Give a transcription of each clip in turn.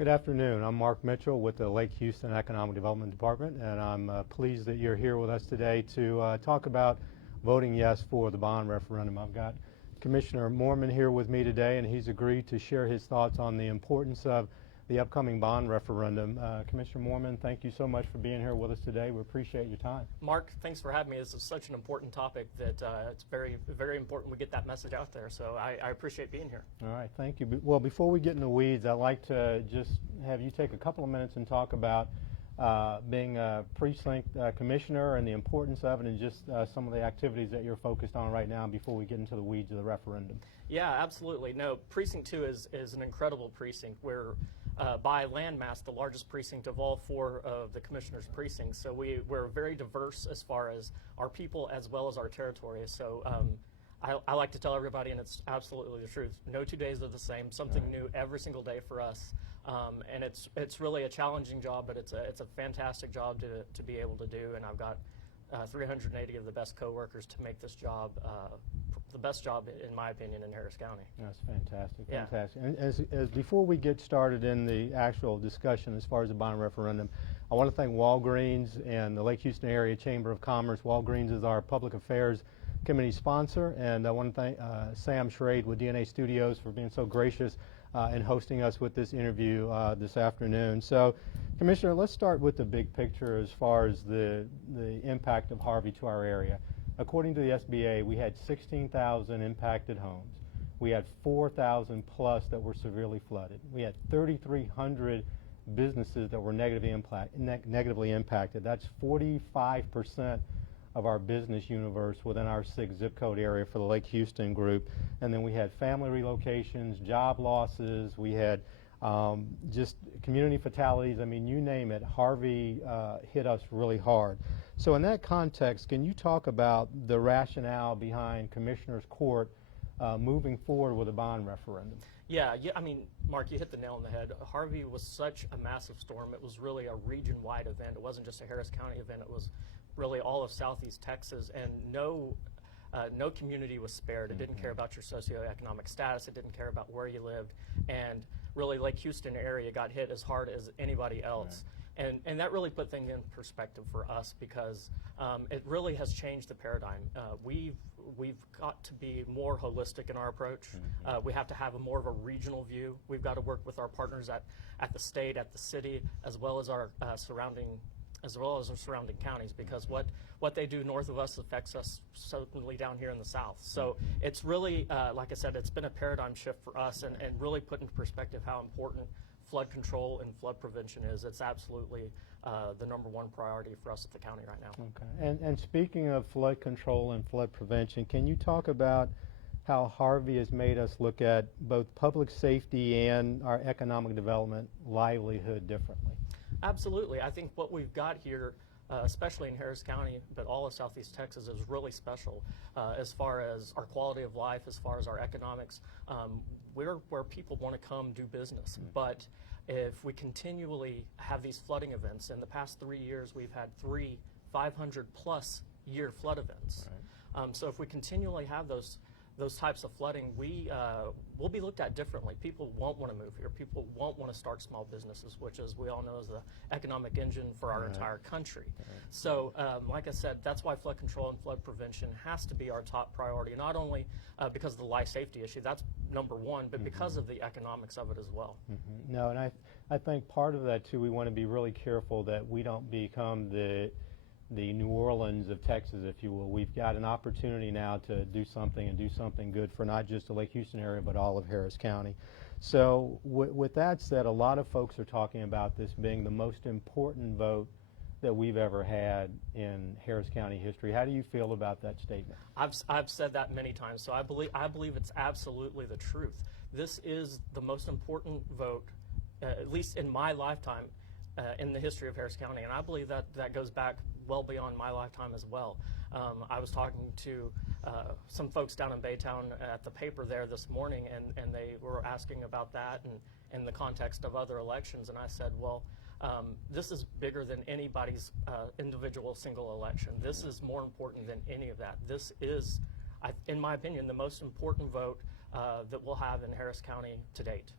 Good afternoon. I'm Mark Mitchell with the Lake Houston Economic Development Department, and I'm pleased that you're here with us today to talk about voting yes for the bond referendum. I've got Commissioner Morman here with me today, and he's agreed to share his thoughts on the importance of the upcoming bond referendum. Commissioner Morman, thank you so much for being here with us today. We appreciate your time. Mark, thanks for having me. This is such an important topic that it's very, very important we get that message out there. So I appreciate being here. All right, thank you. Well, before we get in the weeds, I'd like to just have you take a couple of minutes and talk about being a precinct commissioner and the importance of it, and just some of the activities that you're focused on right now before we get into the weeds of the referendum. Yeah, absolutely. No, Precinct 2 is an incredible precinct. We're by landmass the largest precinct of all four of the commissioners' precincts. So we're very diverse as far as our people as well as our territory. So I like to tell everybody, and it's absolutely the truth, no 2 days are the same, something new every single day for us. And it's really a challenging job, but it's a fantastic job to be able to do. And I've got 380 of the best coworkers to make this job the best job, in my opinion, in Harris County. That's fantastic, yeah. Fantastic. And as before we get started in the actual discussion as far as the bond referendum, I want to thank Walgreens and the Lake Houston Area Chamber of Commerce. Walgreens is our public affairs committee sponsor, and I want to thank Sam Schrade with DNA Studios for being so gracious in hosting us with this interview this afternoon. So, Commissioner, let's start with the big picture as far as the impact of Harvey to our area. According to the SBA, we had 16,000 impacted homes. We had 4,000 plus that were severely flooded. We had 3,300 businesses that were negatively impacted. That's 45% of our business universe within our 6 zip code area for the Lake Houston group. And then we had family relocations, job losses, we had just community fatalities. I mean, you name it, Harvey hit us really hard. So in that context, can you talk about the rationale behind Commissioner's Court moving forward with a bond referendum? Yeah, I mean, Mark, you hit the nail on the head. Harvey was such a massive storm. It was really a region-wide event. It wasn't just a Harris County event. It was really all of Southeast Texas, and no community was spared. It didn't care about your socioeconomic status. It didn't care about where you lived. And really, Lake Houston area got hit as hard as anybody else. Right. And that really put things in perspective for us, because it really has changed the paradigm. We've got to be more holistic in our approach. We have to have more of a regional view. We've got to work with our partners at the state, at the city, as well as our surrounding counties, because what they do north of us affects us certainly down here in the south. So it's really, like I said, it's been a paradigm shift for us, and really put into perspective how important flood control and flood prevention is. It's absolutely the #1 priority for us at the county right now. Okay. And speaking of flood control and flood prevention, can you talk about how Harvey has made us look at both public safety and our economic development livelihood differently? Absolutely. I think what we've got here, especially in Harris County, but all of Southeast Texas, is really special as far as our quality of life, as far as our economics. We're where people want to come do business. But if we continually have these flooding events, in the past 3 years we've had 3 500-plus year flood events. Right. So if we continually have those types of flooding, we'll be looked at differently. People won't want to move here. People won't want to start small businesses, which, as we all know, is the economic engine for our entire country. So, like I said, that's why flood control and flood prevention has to be our top priority, not only because of the life safety issue, that's #1, but because of the economics of it as well. No, and I think part of that, too, we want to be really careful that we don't become the New Orleans of Texas, if you will. We've got an opportunity now to do something, and do something good for not just the Lake Houston area, but all of Harris County. So with that said, a lot of folks are talking about this being the most important vote that we've ever had in Harris County history. How do you feel about that statement? I've said that many times, so I believe it's absolutely the truth. This is the most important vote, at least in my lifetime, in the history of Harris County, and I believe that goes back well beyond my lifetime as well. I was talking to some folks down in Baytown at the paper there this morning, and they were asking about that and in the context of other elections, and I said, well, this is bigger than anybody's individual single election. This is more important than any of that. This is, in my opinion, the most important vote that we'll have in Harris County to date.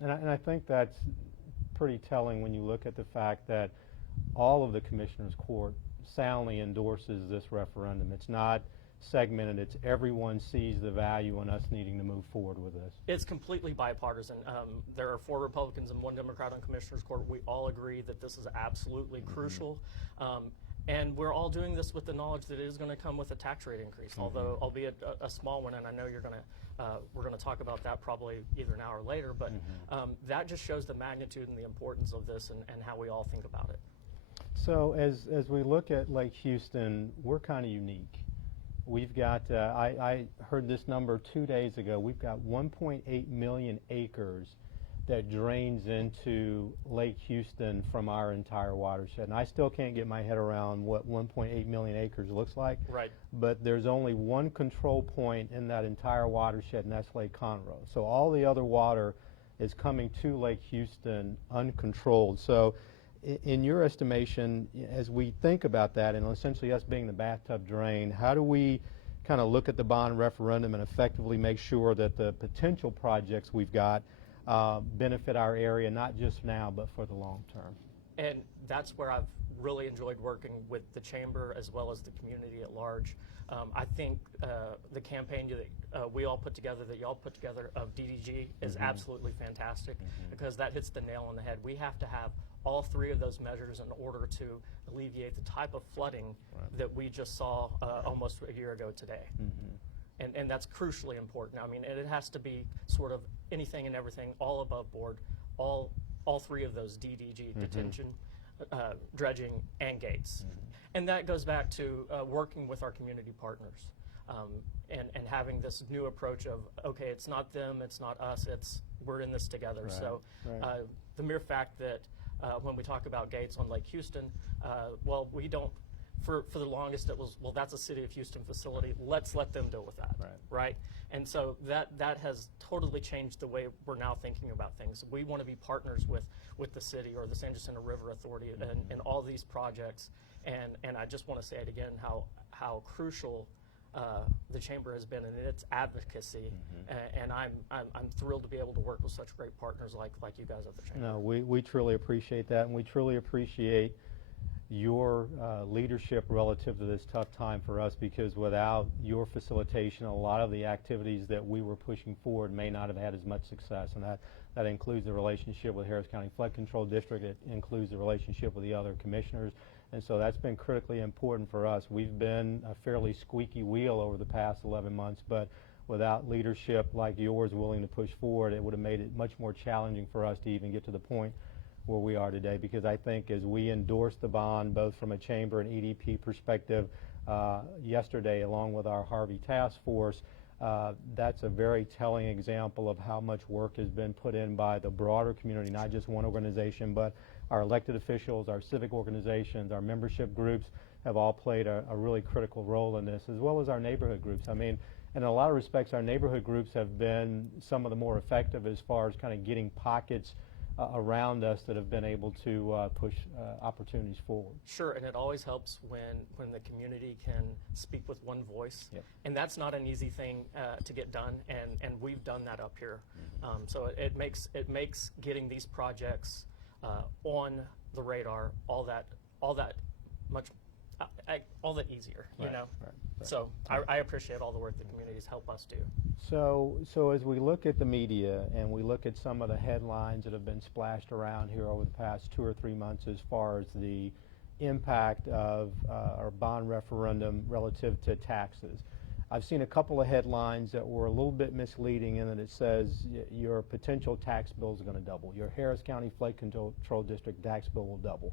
And I think that's pretty telling when you look at the fact that all of the Commissioners Court soundly endorses this referendum. It's not segmented. It's everyone sees the value in us needing to move forward with this. It's completely bipartisan. There are 4 Republicans and 1 Democrat on Commissioners Court. We all agree that this is absolutely crucial. And we're all doing this with the knowledge that it is going to come with a tax rate increase, although albeit a small one, and I know we're going to talk about that probably either now or later, but that just shows the magnitude and the importance of this and how we all think about it. So as we look at Lake Houston, we're kind of unique. We've got, I heard this number 2 days ago, we've got 1.8 million acres that drains into Lake Houston from our entire watershed. And I still can't get my head around what 1.8 million acres looks like. Right. But there's only one control point in that entire watershed, and that's Lake Conroe. So all the other water is coming to Lake Houston uncontrolled. So in your estimation, as we think about that, and essentially us being the bathtub drain, how do we kind of look at the bond referendum and effectively make sure that the potential projects we've got benefit our area, not just now, but for the long term? And that's where I've really enjoyed working with the Chamber as well as the community at large. I think the campaign that we all put together, that y'all put together of DDG is absolutely fantastic because that hits the nail on the head. We have to have all 3 of those measures in order to alleviate the type of flooding that we just saw almost a year ago today. And that's crucially important. I mean, and it has to be sort of anything and everything, all above board, all 3 of those DDG, detention, dredging, and gates. And that goes back to working with our community partners and having this new approach of, okay, it's not them, it's not us, we're in this together. Right. So the mere fact that when we talk about gates on Lake Houston, well, we don't, for the longest it was, well, that's a City of Houston facility, let's let them deal with that, right? And so that has totally changed the way we're now thinking about things. We want to be partners with the city or the San Jacinto River Authority in all these projects, and I just want to say it again, how crucial the Chamber has been in its advocacy, and I'm thrilled to be able to work with such great partners like you guys at the Chamber. No, we truly appreciate that, and we truly appreciate your leadership relative to this tough time for us, because without your facilitation, a lot of the activities that we were pushing forward may not have had as much success, and that includes the relationship with Harris County Flood Control District. It includes the relationship with the other commissioners, and so that's been critically important for us. We've been a fairly squeaky wheel over the past 11 months, but without leadership like yours willing to push forward, it would have made it much more challenging for us to even get to the point where we are today, because I think as we endorse the bond, both from a Chamber and EDP perspective yesterday, along with our Harvey Task Force, that's a very telling example of how much work has been put in by the broader community, not just one organization, but our elected officials, our civic organizations, our membership groups have all played a really critical role in this, as well as our neighborhood groups. I mean, in a lot of respects, our neighborhood groups have been some of the more effective as far as kind of getting pockets around us that have been able to push opportunities forward. Sure, and it always helps when the community can speak with one voice, and that's not an easy thing to get done, and we've done that up here. So it makes getting these projects on the radar all that easier, you know. So I appreciate all the work the communities help us do. So as we look at the media and we look at some of the headlines that have been splashed around here over the past 2 or 3 months as far as the impact of our bond referendum relative to taxes, I've seen a couple of headlines that were a little bit misleading in that it says your potential tax bill is going to double. Your Harris County Flood Control District tax bill will double.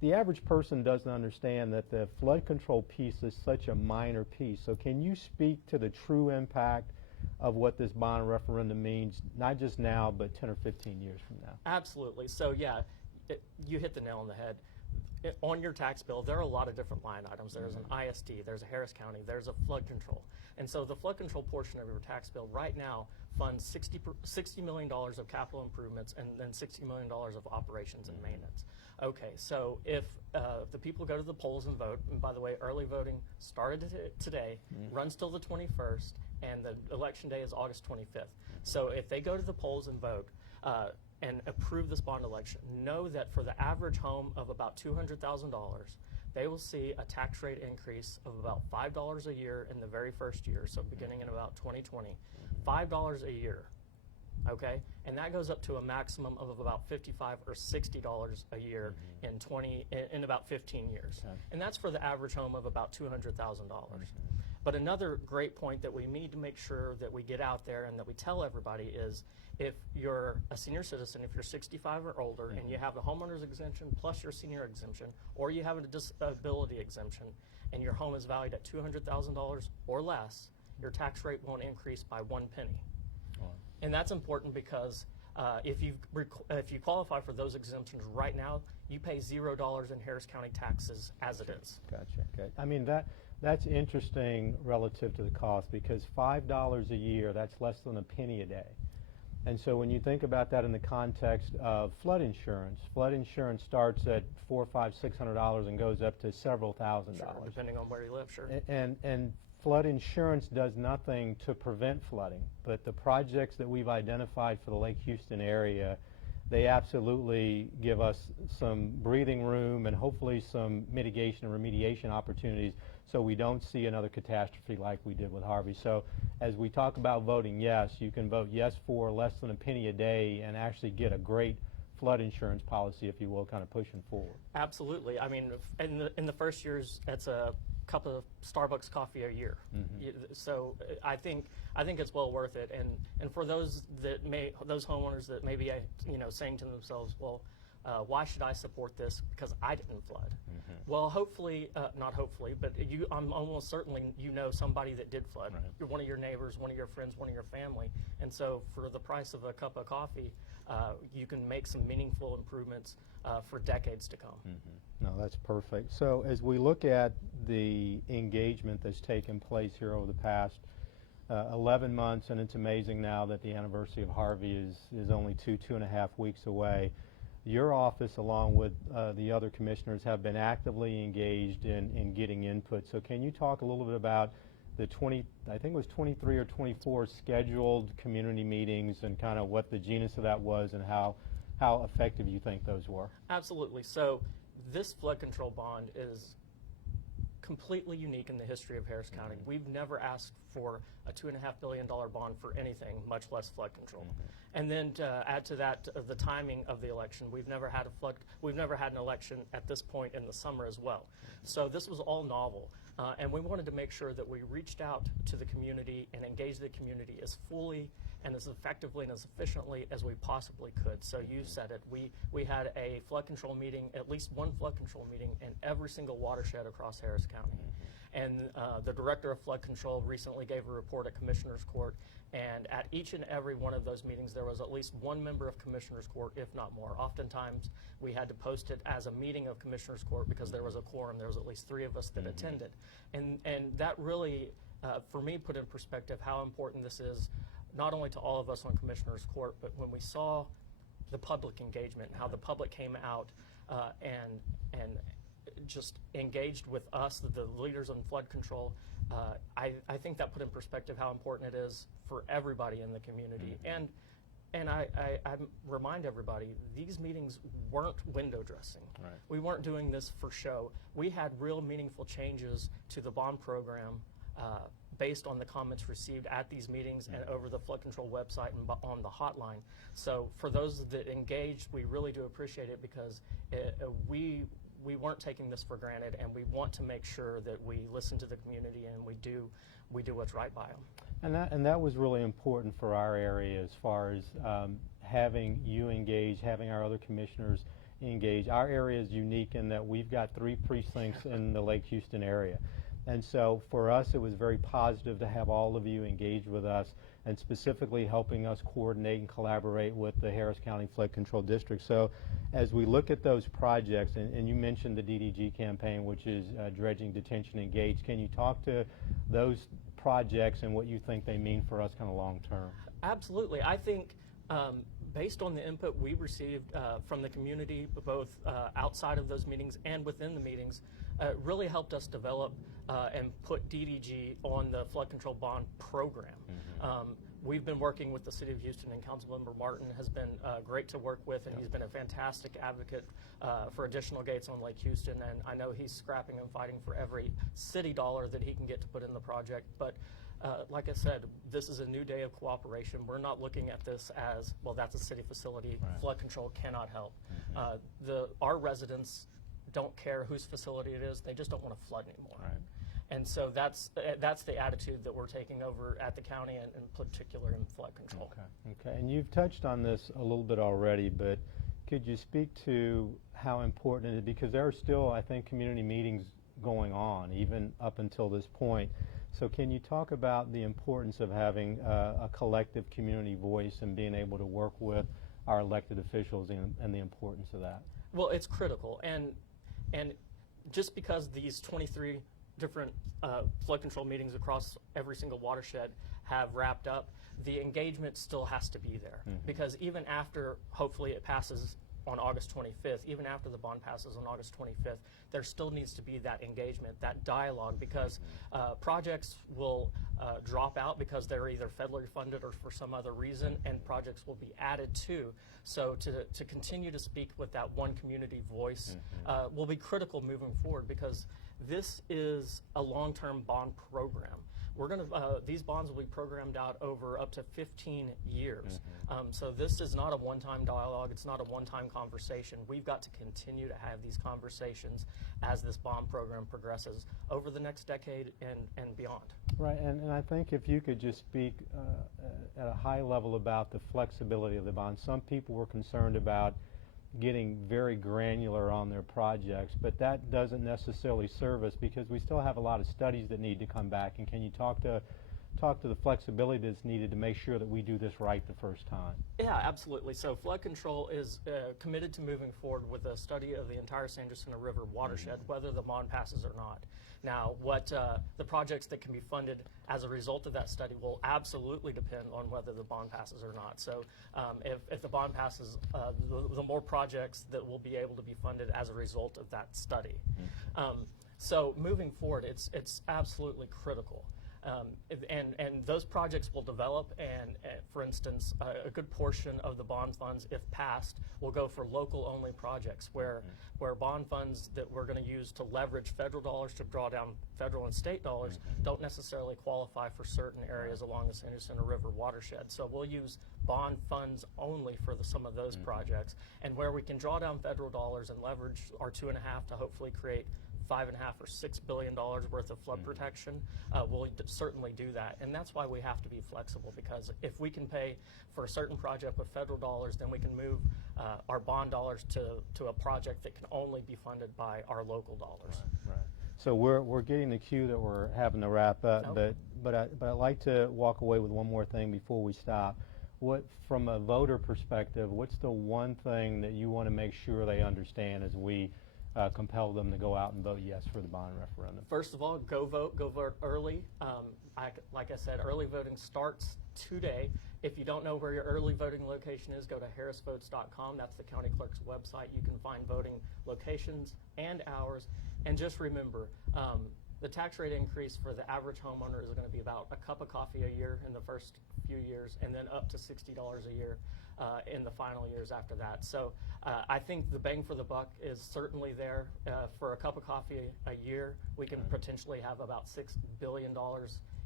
The average person doesn't understand that the flood control piece is such a minor piece. So can you speak to the true impact of what this bond referendum means, not just now, but 10 or 15 years from now? Absolutely. So yeah, you hit the nail on the head. On your tax bill, there are a lot of different line items. There's an ISD, there's a Harris County, there's a flood control. And so the flood control portion of your tax bill right now funds $60 million of capital improvements and then $60 million of operations and maintenance. Okay, so if the people go to the polls and vote, and by the way, early voting started today, runs till the 21st, and the election day is August 25th. So if they go to the polls and vote, and approve this bond election, know that for the average home of about $200,000, they will see a tax rate increase of about $5 a year in the very first year, so beginning in about 2020, $5 a year, okay? And that goes up to a maximum of about $55 or $60 a year in about 15 years. Okay. And that's for the average home of about $200,000. But another great point that we need to make sure that we get out there and that we tell everybody is, if you're a senior citizen, if you're 65 or older, and you have the homeowner's exemption plus your senior exemption, or you have a disability exemption, and your home is valued at $200,000 or less, your tax rate won't increase by 1 penny. And that's important because if you qualify for those exemptions right now, you pay $0 in Harris County taxes as it is. Gotcha. Okay. I mean, that's interesting relative to the cost, because $5 a year, that's less than a penny a day. And so when you think about that in the context of flood insurance starts at $400, $500, $600 and goes up to several $1,000s. Sure, depending on where you live, sure. And flood insurance does nothing to prevent flooding, but the projects that we've identified for the Lake Houston area, they absolutely give us some breathing room and hopefully some mitigation and remediation opportunities so we don't see another catastrophe like we did with Harvey. So as we talk about voting yes, you can vote yes for less than a penny a day and actually get a great flood insurance policy, if you will, kind of pushing forward. Absolutely. I mean, in the first years, it's a cup of Starbucks coffee a year. So I think it's well worth it. And for those homeowners that may be saying to themselves, well, why should I support this because I didn't flood? Well, hopefully, not hopefully, but I'm almost certainly somebody that did flood. Right. You're one of your neighbors, one of your friends, one of your family. And so for the price of a cup of coffee, you can make some meaningful improvements for decades to come. No, that's perfect. So as we look at the engagement that's taken place here over the past 11 months, and it's amazing now that the anniversary of Harvey is only 2.5 weeks away, your office, along with the other commissioners, have been actively engaged in getting input. So can you talk a little bit about the I think it was 23 or 24 scheduled community meetings and kind of what the genus of that was and how effective you think those were? Absolutely. So this flood control bond is completely unique in the history of Harris County. We've never asked for a $2.5 billion bond for anything, much less flood control. And then to add to that, the timing of the election, we've never had an election at this point in the summer as well. So this was all novel. And we wanted to make sure that we reached out to the community and engaged the community as fully and as effectively and as efficiently as we possibly could. So you said it, we had a flood control meeting, at least one flood control meeting in every single watershed across Harris County. And the director of flood control recently gave a report at Commissioner's Court, and at each and every one of those meetings there was at least one member of Commissioner's Court, if not more. Oftentimes we had to post it as a meeting of Commissioner's Court because there was a quorum. There was at least 3 of us that attended. And that really, for me, put in perspective how important this is, not only to all of us on Commissioner's Court, but when we saw the public engagement, how the public came out and just engaged with us, the leaders on flood control, I think that put in perspective how important it is for everybody in the community. And I remind everybody, these meetings weren't window dressing. Right. We weren't doing this for show. We had real meaningful changes to the bond program based on the comments received at these meetings and over the flood control website and on the hotline. So for those that engaged, we really do appreciate it because we weren't taking this for granted, and we want to make sure that we listen to the community and we do what's right by them. And that was really important for our area as far as having you engage, having our other commissioners engage. Our area is unique in that we've got 3 precincts in the Lake Houston area. And so for us, it was very positive to have all of you engage with us and specifically helping us coordinate and collaborate with the Harris County Flood Control District. So as we look at those projects, and you mentioned the DDG campaign, which is Dredging, Detention, Engage, can you talk to those projects and what you think they mean for us kind of long term? Absolutely. I think based on the input we received from the community, both outside of those meetings and within the meetings, really helped us develop and put DDG on the flood control bond program. We've been working with the City of Houston, and Councilmember Martin has been great to work with, and he's been a fantastic advocate for additional gates on Lake Houston, and I know he's scrapping and fighting for every city dollar that he can get to put in the project. But like I said, this is a new day of cooperation. We're not looking at this as, well, that's a city facility, flood control cannot help. Our residents don't care whose facility it is, they just don't want to flood anymore. And so that's the attitude that we're taking over at the county, and in particular in flood control. Okay, and you've touched on this a little bit already, but could you speak to how important it is, because there are still, I think, community meetings going on even up until this point. So can you talk about the importance of having a collective community voice and being able to work with our elected officials and the importance of that? Well, it's critical, and just because these 23 different flood control meetings across every single watershed have wrapped up, the engagement still has to be there. Because even after, hopefully, it passes on August 25th, even after the bond passes on August 25th, there still needs to be that engagement, that dialogue, because projects will drop out because they're either federally funded or for some other reason, and projects will be added to. So to continue to speak with that one community voice will be critical moving forward, because this is a long-term bond program. We're going to, these bonds will be programmed out over up to 15 years. So this is not a one-time dialogue. It's not a one-time conversation. We've got to continue to have these conversations as this bond program progresses over the next decade and beyond. Right, and I think if you could just speak at a high level about the flexibility of the bond. Some people were concerned about getting very granular on their projects, but that doesn't necessarily serve us, because we still have a lot of studies that need to come back. And can you talk to the flexibility that's needed to make sure that we do this right the first time? Yeah, absolutely. So flood control is committed to moving forward with a study of the entire San Jacinto River watershed, whether the bond passes or not. Now, what the projects that can be funded as a result of that study will absolutely depend on whether the bond passes or not. So if the bond passes, the more projects that will be able to be funded as a result of that study. So moving forward, it's absolutely critical. And those projects will develop, and for instance, a good portion of the bond funds, if passed, will go for local-only projects where bond funds that we're going to use to leverage federal dollars to draw down federal and state dollars don't necessarily qualify for certain areas along the San Jacinto River watershed. So we'll use bond funds only for some of those projects, and where we can draw down federal dollars and leverage our 2.5 to hopefully create $5.5 or $6 billion worth of flood protection, we'll certainly do that. And that's why we have to be flexible, because if we can pay for a certain project with federal dollars, then we can move our bond dollars to a project that can only be funded by our local dollars. Right. So we're getting the cue that we're having to wrap up, but I'd like to walk away with one more thing before we stop. From a voter perspective, what's the one thing that you want to make sure they understand as we compel them to go out and vote yes for the bond referendum? First of all, go vote early. Like I said, early voting starts today. If you don't know where your early voting location is, go to harrisvotes.com. That's the county clerk's website. You can find voting locations and hours. And just remember, the tax rate increase for the average homeowner is going to be about a cup of coffee a year in the first few years, and then up to $60 a year in the final years after that. So I think the bang for the buck is certainly there. For a cup of coffee a year, we can potentially have about $6 billion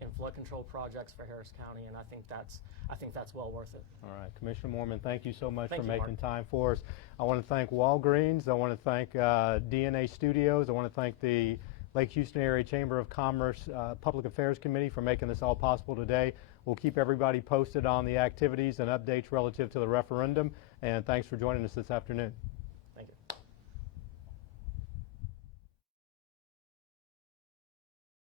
in flood control projects for Harris County, and I think that's well worth it. All right, Commissioner Morman, thank you so much for you, making Mark. time for us. I want to thank Walgreens. I want to thank DNA Studios. I want to thank the Lake Houston Area Chamber of Commerce Public Affairs Committee for making this all possible today. We'll keep everybody posted on the activities and updates relative to the referendum, and thanks for joining us this afternoon.